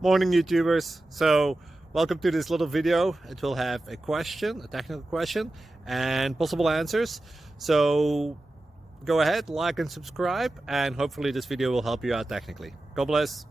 Morning YouTubers. So welcome to this little video. It will have a question, a technical question, and possible answers. So go ahead, like and subscribe, and hopefully this video will help you out technically. God bless.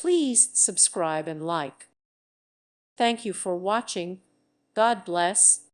Please subscribe and like. Thank you for watching. God bless.